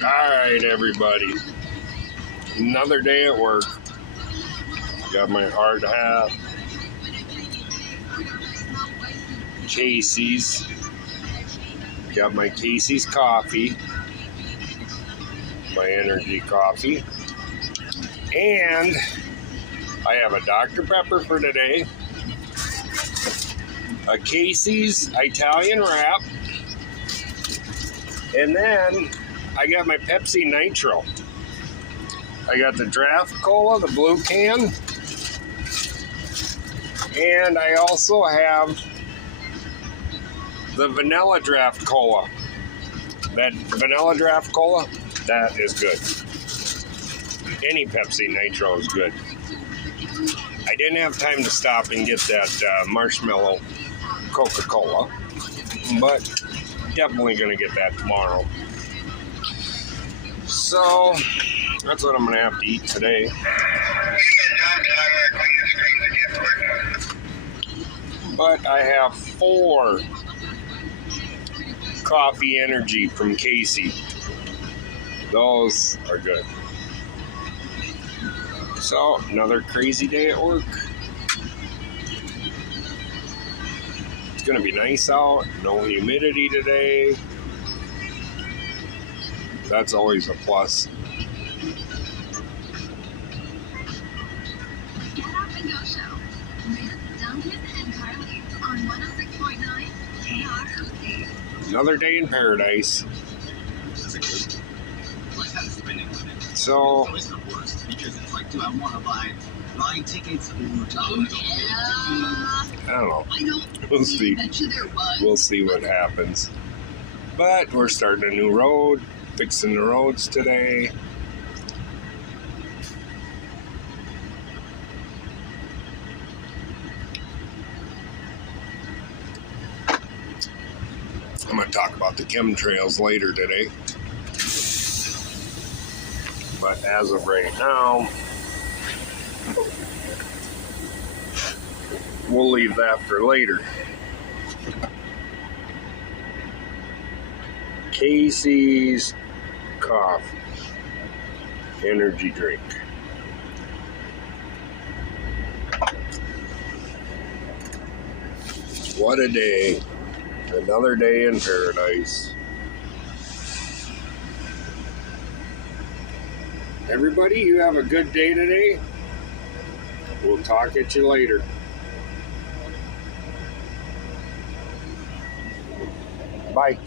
Alright, everybody. Another day at work. Got my hard hat. Casey's. Got my Casey's coffee. My energy coffee. And I have a Dr. Pepper for today. A Casey's Italian wrap. And then I got my Pepsi Nitro. I got the Draft Cola, the blue can. And I also have the Vanilla Draft Cola. That Vanilla Draft Cola, that is good. Any Pepsi Nitro is good. I didn't have time to stop and get that marshmallow Coca-Cola, but definitely going to get that tomorrow. So, that's what I'm going to have to eat today. But I have 4 coffee energy from Casey. Those are good. So, another crazy day at work. It's going to be nice out. No humidity today. That's always a plus. Get Up and Go Show with Duncan and Carly on 106.9 KROC. Another day in paradise. So, I don't know. We'll see. We'll see what happens. But we're starting a new road, fixing the roads today. I'm going to talk about the chemtrails later today. But as of right now, we'll leave that for later. Casey's coffee, energy drink. What a day. Another day in paradise. Everybody, you have a good day today. We'll talk at you later. Bye.